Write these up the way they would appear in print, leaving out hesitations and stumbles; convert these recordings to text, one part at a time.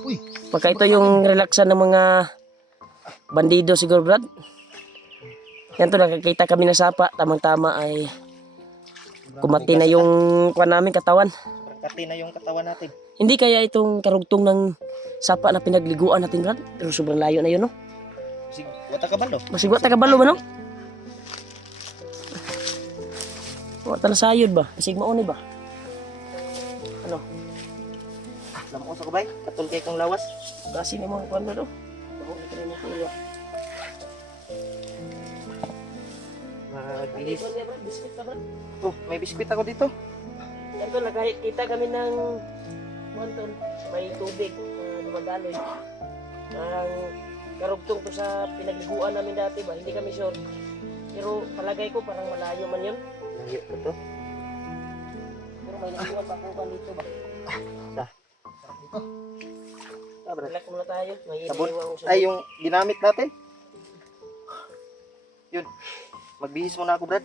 Uy, Baka ito yung relaxan ng mga bandido siguro, Brad. Yan to, nakakita kami ng sapa. Tamang-tama ay kumati na yung kuwan namin, katawan. sobrang kati na yung katawan natin. Hindi kaya itong karugtong ng sapa na pinagliguan natin, Brad? Pero sobrang layo na yun, no? Sig, wata ka balo. Masigwa ta kabalo ba, no? Wata na sayod ba? Masig mauni ba? Ano? Lamang sa kabay, katul kay kong lawas. Kasi ni mo kuwan ba, no? Bako na kaya mo kuya. Magbihis. Biskuit ka, Brad? Oh, may biskwit ako dito. Ito, nakakita kami ng monton, may tubig, dumadaloy. Ang karugtong to sa pinagliguan namin dati ba, hindi kami sure. Pero palagay ko parang malayo man yun. Layo ko to. Pero may nagiguan pa kung dito ba. Sa. Dito. Ah, brad. Relax muna tayo, may Sabon. iniwang Ay, yung ginamit natin. Yun. Magbihis muna ako, Brad.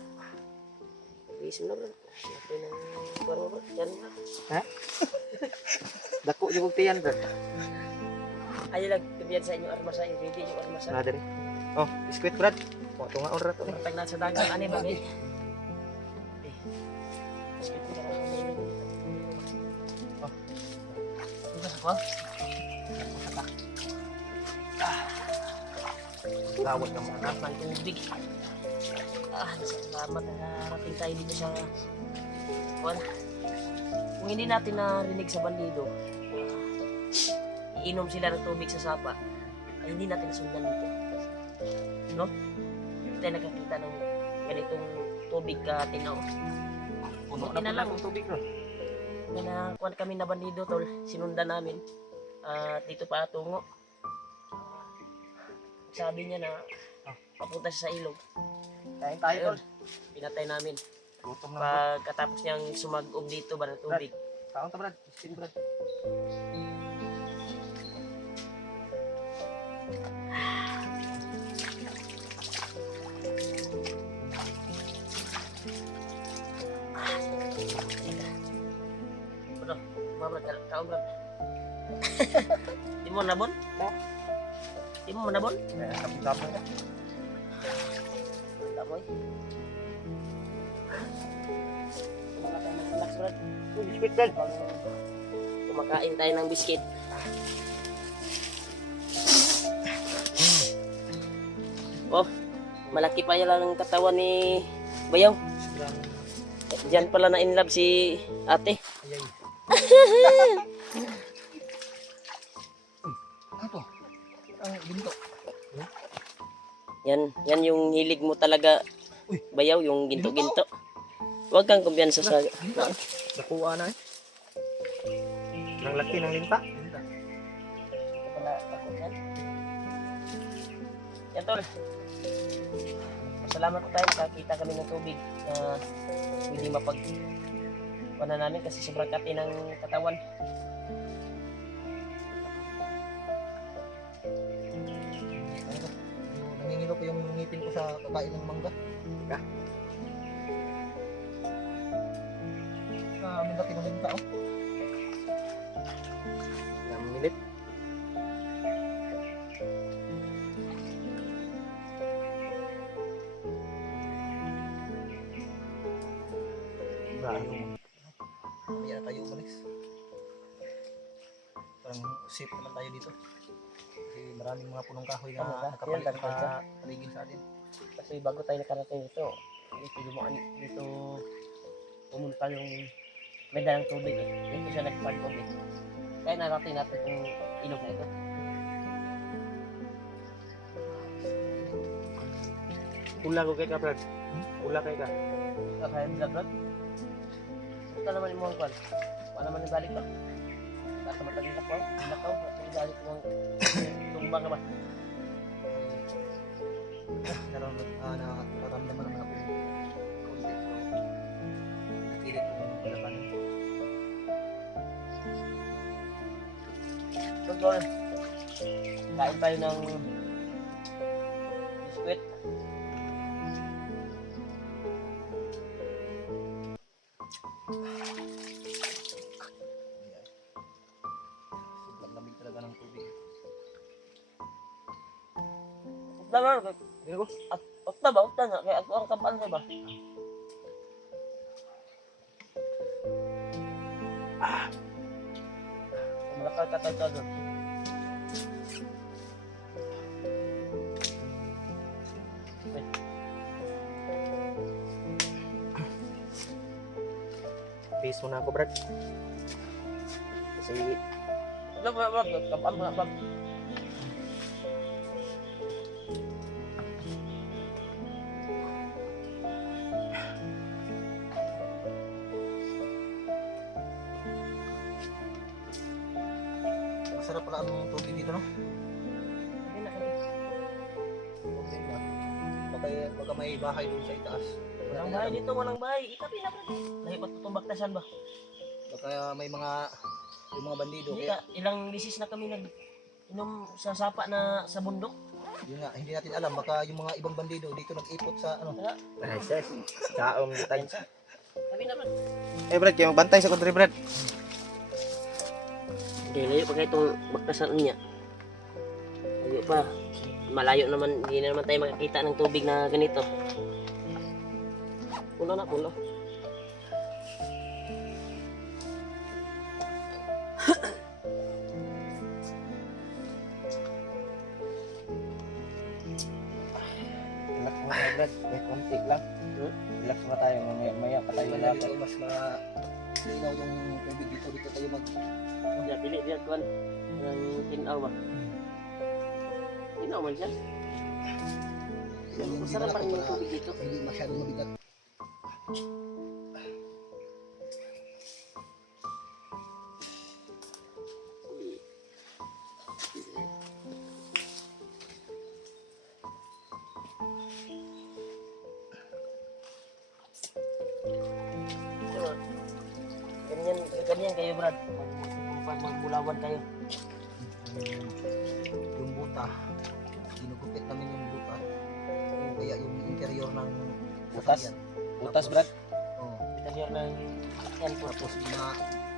Isin na, bro. Natin ang kuwan mo, bro. Yan, bro. Ha? Dako yung tiyan, Brad. Ayaw lang, kabiyan sa inyong armasa, ready yung armasa. Brother. Oh, biskwit, Brad. Oh, tunga oras to. Pag nasa dagat, ano ba, eh? Biscuit ko lang. Oh. Ito sa kuwan? Gawad ka mo. Sarap ng tubig. Salamat na narating tayo dito sa kuwan. Kung hindi natin narinig sa bandido, iinom sila ng tubig sa sapa, ay hindi natin nasundan dito. No? Hindi tayo nakakita ng ganitong tubig ka tinaw. Puno Buti na na lang. lang tubig, bro. May nakuha kami na bandido, tol. Sinundan namin. Dito pa tungo. Sabi niya na papunta siya sa ilog. Kain tayo, Ayun, tol. pinatay namin. Gutom na, Brad. Pagkatapos niyang sumag-ob dito ba ng tubig. Kaon ka, Brad. Biskwit, Brad. Ano? Mabra, kaon bro. Di mo nabon? Di mo nabon? Kapit-kapit ka. Tamoy. Wala tayo mag-relax, bro. Biskwit, Brad. Kumakain tayo ng biscuit. Oh, malaki pa yan ang katawan ni Bayaw. Sobrang Diyan pala na in love si ate. ayay. Ano? Ang ginto. Yan yung hilig mo talaga, Uy. Bayaw, yung ginto-ginto. Huwag kang kumpiyansa sa... Linta. Nakuha na eh. Ang laki ng linta. Linta. Wala takot yan. Yan tol. Salamat po tayo, nakakita kami ng tubig na hindi mapag wala namin kasi sobrang kati ng katawan. Nangingilo ko yung ngipin ko sa kakain ng mangga. Teka. Ang laki ng linta, oh. Namilit. Mamaya tayo umalis. Parang safe naman tayo dito. Kasi maraming mga punong kahoy na nakapaligid sa atin. Kasi bago tayo nakarating dito, dito dumaan dito pumunta yung may dalang tubig eh. Dito siya nagpag-tub eh. Kaya narating natin itong ilog na ito. Ula ko kay ka, Brad. Ula kay ka. Kaya vlog. Ito naman yung mga kwan. Wala naman yung balik ba? Nasa matagin na kwan. Nakaw. Yung balik mong tumbang ka ba? Nararamdaman naman ako yung kaunti. So, napilit kong labanan. Tol, kain tayo ng biskwit. Sobrang lamig talaga talaga ng tubig. Dagar, Dito ko. okta ba? Okta nga. Kaya ako ang kapan ba? Malakal ka tayo doon. Base muna ako, Brad. Kasi Ano ba? Kapan mo na ba? masarap pala ang tubig dito, no? Hindi na kami. Okay na. Baka may bahay doon sa itaas. Walang bahay dito, walang bahay. Ikapi na ba? Lahi pa tutong baktasan ba? Baka may mga bandido. Hindi Kaya, ka, ilang bisis na kami inom sa sapa na sa bundok. yun nga, hindi natin alam. Baka yung mga ibang bandido dito nag-ipot sa ano. Ay, sis. Kaong tag. Sabi naman. Eh, Brad, kayo magbantay sa country, Brad. Hindi, layo pa kayo itong baktasan niya. Layo pa. Malayo naman, hindi na naman tayo makakita ng tubig na ganito. Puno na, puno. Relax mo na, Brad. Eh, konti lang. Relax mo tayo. Maya pa tayo Wala dapat. dito mas malinaw yung tubig dito. Dito tayo mag... Diya, pili diya kuan. Ang tinaw ba? Tinaw man siya. Masarap pa rin yung tubig dito. Hindi masyadong mabigat. Diba? Ganyan kayo, Brad. Magmulawan kayo. Yung buta, ginugupit namin yung buta. Kaya yung interior ng Butas? sasakyan. Butas, Tapos, Brad. Oo. Interior ng yan po. Tapos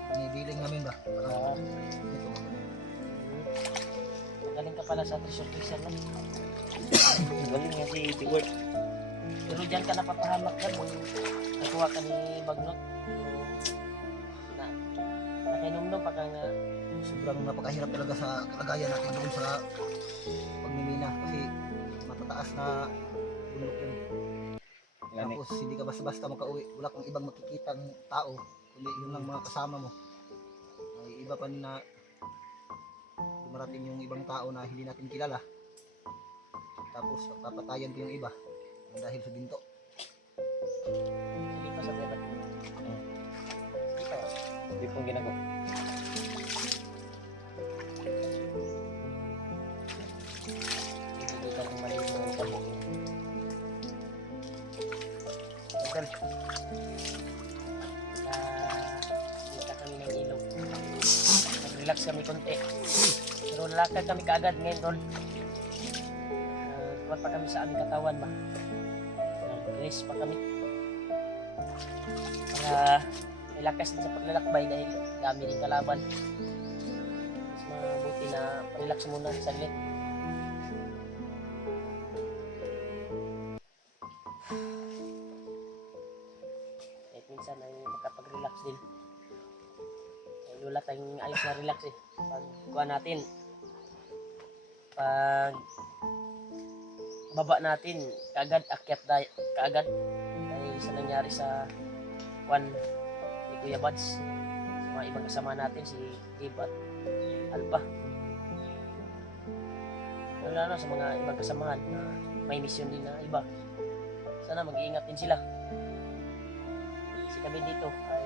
binibiling namin ba? Parang ito. Magaling ka pala sa treasure fisher na. Galing nga si Stewart. Pero dyan ka napapahamak yan. Kung nakuha ka ni Bagnot. Na, nakinom pa ka nga. Sobrang napakahirap talaga sa kalagayan natin doon sa pagmimina kasi matataas na bundok yun. Gani. Tapos hindi ka basta-basta makauwi. Wala kang ibang makikitang tao kundi yun lang mga kasama mo. May iba pa na dumarating yung ibang tao na hindi natin kilala. Tapos papatayan ko yung iba dahil sa ginto. Sige pa sa bebe. Sige pa. Hindi pong ginagawa. Hindi ka kung maliit ng kabuk. Ito. Kita kami ng ilog. Nag-relax kami konti. Pero nalakad kami kaagad ngayon doon. Kumat pa kami sa aming katawan ba. Nag-rest pa kami. Para may lakas din sa paglalakbay dahil dami rin kalaban. Mas mabuti na relax muna saglit. Kahit minsan ay makapag-relax din. Ay, wala tayong ayos na relax eh. Pag kuha natin, pag baba natin, kaagad akyat kaagad dahil sa nangyari sa kwan ni Kuya Bads, sa mga ibang kasama natin si Dave at Alpha, lalo sa mga ibang kasamahan na may misyon din na iba. Sana mag-iingat din sila kasi kami dito ay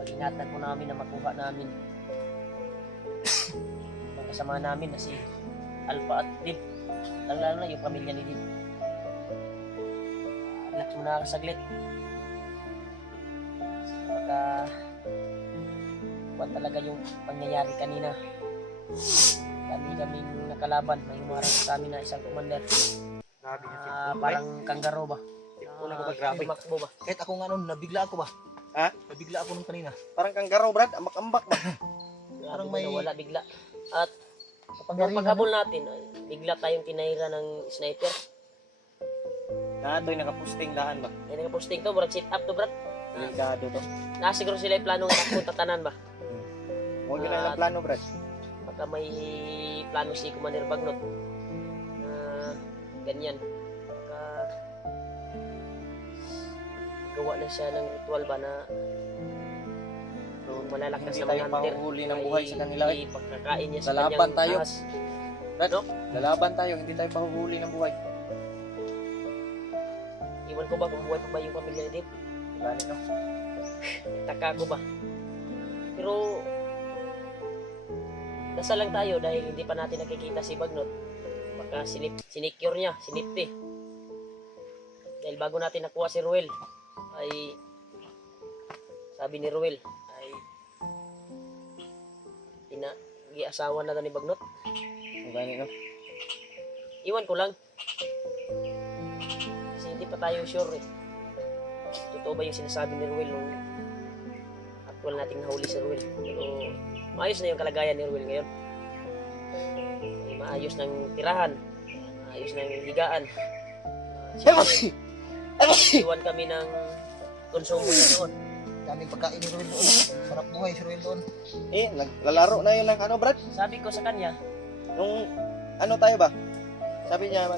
pag-ingatan po namin na makuha namin ibang kasama namin na si Alpha at Dave, lalo na yung pamilya ni Dave. Relax muna ako saglit. Baka buwan talaga yung pangyayari kanina. Kaming nakalaban, may humarang sa amin na isang commander. Grabe na si Parang kanggaro ba? Una ko ba, grabe. Tumakbo ba? Kahit ako nga noon, nabigla ako ba? Ha? Nabigla ako nung kanina. Parang kanggaro, Brad. Ambak-ambak ba? Parang may may nawala bigla. At nung kapangyarihan. paghabol natin, ay, bigla tayong tinahira ng sniper. Ito'y nakapusting daan ba? Ay nakaposting to, murag sit up to brad. Delikado to. Nasiguro sila yung plano ng takbo tatanan ba? Huwag yun na lang plano, Brad. Baka may plano si Commander Bagnot na ganyan. Baka gawa na siya ng ritual ba na malalakas Hindi na tayo mga hunter. pahuhuli ng buhay sa kanila, eh. Pagkakain niya sa Lalaban kanyang tayo. ahas. Brad, lalaban tayo, hindi tayo pahuhuli ng buhay. Iwan ko ba kung buhay pa ba yung pamilya ni Dave? Gani no? Taka ko ba? Pero dasal lang tayo dahil hindi pa natin nakikita si Bagnot. Baka sinicure niya, sinipte. Dahil bago natin nakuha si Ruel, ay sabi ni Ruel, ay asawa na daw ni Bagnot. Gani no? Iwan ko lang. Kasi hindi pa tayo sure eh. Totoo ba yung sinasabi ni Ruel nung actual nating nahuli si Ruel? Pero maayos na yung kalagayan ni Ruel ngayon. Ay, maayos ng tirahan, maayos ng higaan. Iwan kami ng konsumo niya doon. Daming pagkain ni Ruel doon. Sarap buhay si Ruel doon. Naglalaro na yun ng ano, Brad? Sabi ko sa kanya, Nung ano tayo ba? Sabi niya,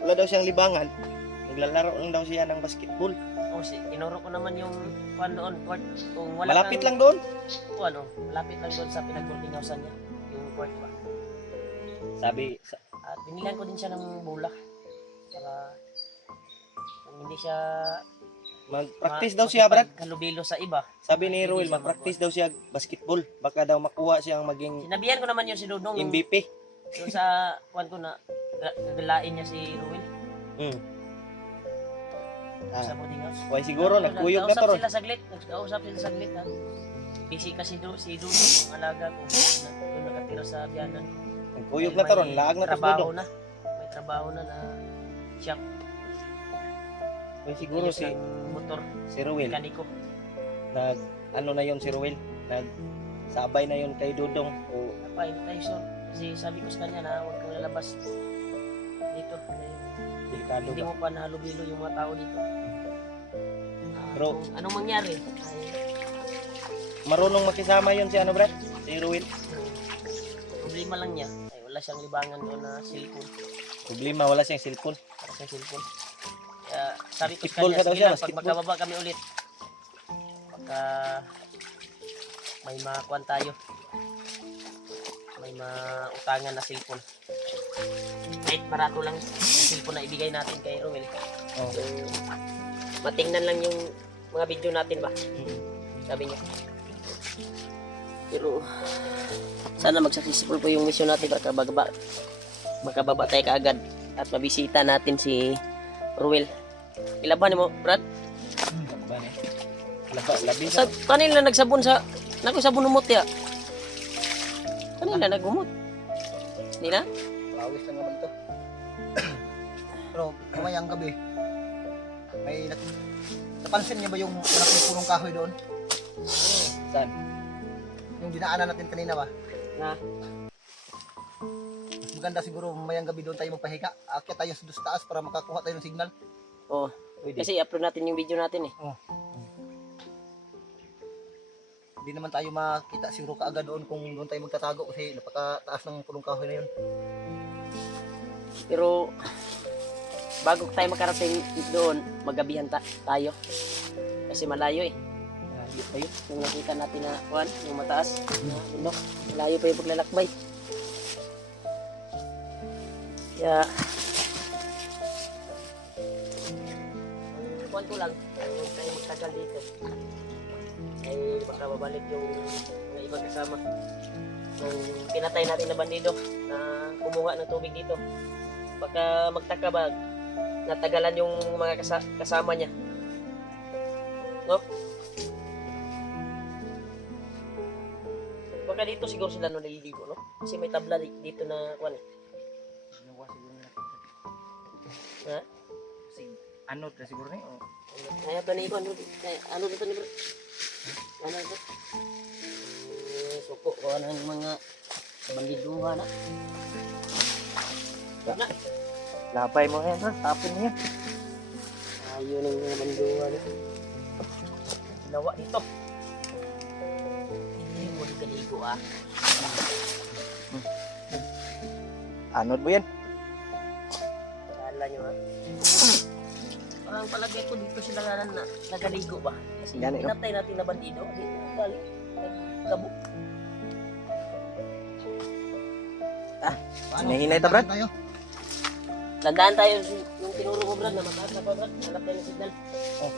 wala daw siyang libangan. Naglalaro lang daw siya ng basketball. tinuro ko naman yung kwan doon, court. Kung wala Malapit kang- lang doon. malapit lang doon sa pinag-courting house niya, yung court ba. Sabi, At binilan ko din siya ng bola para hindi siya mag-practice daw siya, Brad. halubilo sa iba. Sabi ni Hindi Ruel, siya mag-practice daw siya basketball. Baka daw makuha siyang maging Sinabihan ko naman yun si Dudong nung MVP. doon sa kwan ko na gagalain niya si Ruel sa boarding house. Why siguro, nagkuyog na to ron. Nagkausap sila saglit ha. Busy kasi si Dudong, ang alaga ko. Doon nakatira sa biyanan. Nagkuyog na to ron. Laag na to sa trabaho dudong. na. May trabaho na shop. Why siguro Ayos si ng motor, Ruel, mekaniko. ano na yon si Ruel, sabay na yon kay Dudong. O Pa, hindi tayo sure. Kasi sabi ko sa kanya na huwag kang lalabas dito. Dahil delikado hindi ba? mo pa nahalubilo yung mga tao dito. Pero- kung anong mangyari, ay Marunong makisama yon si ano, Brad? Si Ruel. problema lang niya. Ay wala siyang libangan doon na cellphone. Problema, wala siyang cellphone. Para sa cellphone. Kaya sabi ko sa Basketball kanya, ka daw sige siya, lang, pag basketball. magkababa kami ulit, pagka may makuan tayo, may mautangan na cellphone. Kahit barato lang yung cellphone na ibigay natin kay Romel. Oh. So, matingnan lang yung mga video natin ba, sabi niya. Pero sana mag-successful po yung mission natin, baka makababa tayo kaagad at mabisita natin si Ruel. Ilaban mo, Brad? Laban eh. Labi sa... Kanila nagsabon sa... sabon umot ya. Kanila nagumot. Hindi na? Pawis lang naman to. Pero kumayang gabi, may napansin niyo ba yung malaking punong kahoy doon? Saan? Yung dinaanan natin kanina ba? Na. Mas maganda siguro mamayang gabi doon tayo magpahinga. Akyat tayo sa taas para makakuha tayo ng signal. Oh, Pwede. kasi upload natin yung video natin eh. Hindi naman tayo makita siguro kaagad doon kung doon tayo magtatago kasi napakataas ng punong kahoy na yun. Pero bago tayo makarating doon, magabihan tayo. Kasi malayo eh. Ayun. Yung nakita natin na kuan, yung mataas, na bundok. Malayo pa yung paglalakbay. Kaya kuan ko lang, huwag tayo magtagal dito. Ay baka babalik yung mga ibang kasama. Nung pinatay natin na bandido na kumuha ng tubig dito. Baka magtaka ba, natagalan yung mga kasama niya. No? Baka dito siguro sila naliligo, no? Kasi may tabla dito na kuan eh. Ginawa siguro nila. Ha? Kasi ano na siguro ni? Oh. Kaya ba ni Ivan? Ano dito ni bro? Ano dito? suko ko ng mga bandiduhan na. Na, Labay mo yan ha, tapon mo yan. ayaw ng mga bandiduhan. Ginawa dito. Hindi mo ligaligo ah. Anod mo yan. Kala nyo ha. Parang palagay ko dito sila nga na nagaligo ba? Kasi Yan, eh, no? pinatay natin na bandido. Dito galing. Nagkabuk. Paano? Hinahinay ta, Brad? Tayo. Tandaan tayo yung tinuro ko Brad na mataas na pa Brad. Hanap tayo ng signal. Oh.